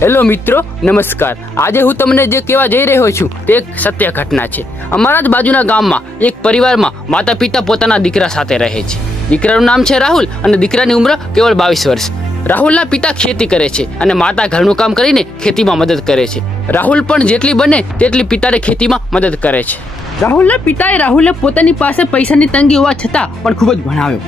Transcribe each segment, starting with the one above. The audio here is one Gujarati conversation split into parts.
હેલો મિત્રો, નમસ્કાર। આજે હું તમને જે કહેવા જઈ રહ્યો છું તે એક સત્ય ઘટના છે। અમારા જ બાજુના ગામમાં એક પરિવારમાં માતા પિતા પોતાના દીકરા સાથે રહે છે। દીકરાનું નામ છે રાહુલ અને દીકરાની ઉંમર કેવળ 22 વર્ષ। રાહુલના પિતા ખેતી કરે છે અને માતા ઘરનું કામ કરીને ખેતીમાં મદદ કરે છે। રાહુલ પણ જેટલી બને તેટલી પિતાને ખેતીમાં મદદ કરે છે। રાહુલના પિતાએ રાહુલને પોતાની પાસે પૈસાની તંગી હોવા છતાં પણ ખૂબ જ ભણાવ્યો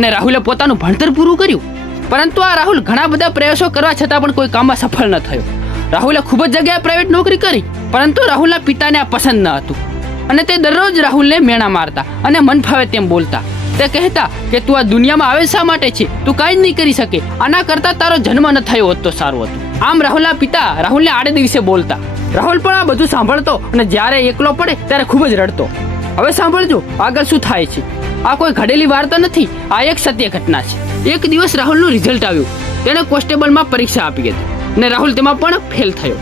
અને રાહુલે પોતાનું ભણતર પૂરું કર્યું। પરંતુ આ રાહુલ ઘણા બધા પ્રયાસો કરવા છતાં પણ કોઈ કામમાં સફળ ન થયો। રાહુલે ખૂબ જ જગ્યાએ પ્રાઇવેટ નોકરી કરી, પરંતુ રાહુલના પિતાને આ પસંદ ન હતું અને તે દરરોજ રાહુલને મેણા મારતા અને મન ફાવે તેમ બોલતા। તે કહેતા કે તું આ દુનિયામાં આવે શા માટે છે? તું કાંઈ જ નહીં કરી શકે। આના કરતાં તારો જન્મ ન થયો હોત તો સારું હતું। આમ રાહુલના પિતા રાહુલને આડે દિવસે બોલતા। રાહુલ પણ આ બધું સાંભળતો અને જ્યારે એકલો પડે ત્યારે ખૂબ જ રડતો। હવે સાંભળજો આગળ શું થાય છે। આ કોઈ ઘડેલી વાર્તા નથી, આ એક સત્ય ઘટના છે। એક દિવસ રાહુલનું રિઝલ્ટ આવ્યું। તેણે કોન્સ્ટેબલમાં પરીક્ષા આપી હતી અને રાહુલ તેમાં પણ ફેલ થયો।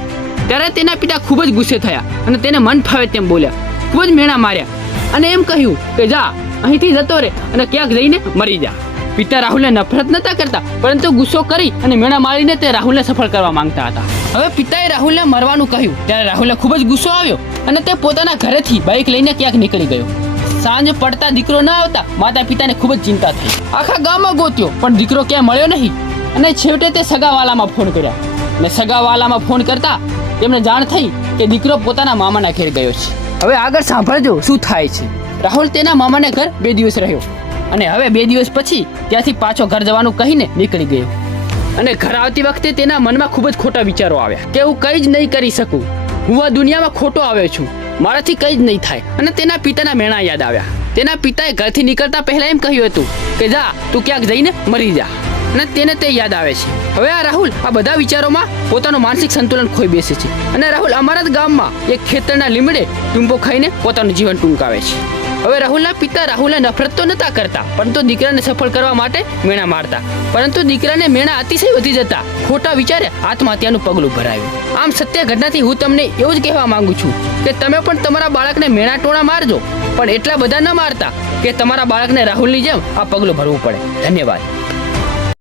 ત્યારે તેના પિતા ખૂબ જ ગુસ્સે થયા અને તેને મન ફાવે તેમ બોલ્યા, ખૂબ જ મેણા માર્યા અને એમ કહ્યું કે જા અહીંથી જતો રહે અને ક્યાંક જઈને મરી જા। પિતા રાહુલને નફરત નતા કરતા, પરંતુ ગુસ્સો કરી અને મેણા મારીને તે રાહુલને સફળ કરવા માંગતા હતા। હવે પિતાએ રાહુલને મરવાનું કહ્યું ત્યારે રાહુલને ખૂબ જ ગુસ્સો આવ્યો અને તે પોતાના ઘરેથી બાઇક લઈને ક્યાંક નીકળી ગયો। સાંજ પડતા દીકરો ન આવતા માતા પિતાને ખૂબ જ ચિંતા થઈ। આખા ગામમાં ગોત્યો પણ દીકરો ક્યાં મળ્યો નહીં અને છેવટે તે સગાવાલામાં ફોન કર્યા અને સગાવાલામાં ફોન કરતા તેમને જાણ થઈ કે દીકરો પોતાના મામાના ઘેર ગયો છે। હવે આગળ સાંભળજો શું થાય છે। રાહુલ તેના મામાને ઘર 2 દિવસ રહ્યો અને હવે 2 દિવસ પછી ત્યાંથી પાછો ઘર જવાનું કહીને નીકળી ગયો અને ઘર આવતી વખતે તેના મનમાં ખૂબ જ ખોટા વિચારો આવ્યા કે હું કંઈ જ નહીં કરી શકું, હું આ દુનિયામાં ખોટો આવ્યો છું, મારાથી કંઈ જ નહીં થાય। અને તેના પિતાના મેણા યાદ આવ્યા। તેના પિતાએ ઘરથી નીકળતા પહેલા એમ કહ્યું હતું કે જા તું ક્યાંક જઈને મરી જા, અને તેને તે યાદ આવે છે। હવે આ રાહુલ આ બધા વિચારોમાં પોતાનું માનસિક સંતુલન ખોઈ બેસે છે અને રાહુલ અમારા જ ગામમાં એક ખેતરના લીમડે ટૂંપો ખાઈને પોતાનું જીવન ટૂંકાવે છે। હવે રાહુલના પિતા રાહુલને નફરત તો નતા કરતા, પરંતુ દીકરાને સફળ કરવા માટે મેણા મારતા, પરંતુ દીકરાને મેણા અતિશય વધી જતા ખોટા વિચારે આત્મહત્યાનું પગલું ભરાયું। આમ સત્ય ઘટનાથી હું તમને એવું જ કહેવા માંગુ છું કે તમે પણ તમારા બાળકને મેણા ટોણા મારજો, પણ એટલા બધા ન મારતા કે તમારા બાળકને રાહુલની જેમ આ પગલું ભરવું પડે। ધન્યવાદ।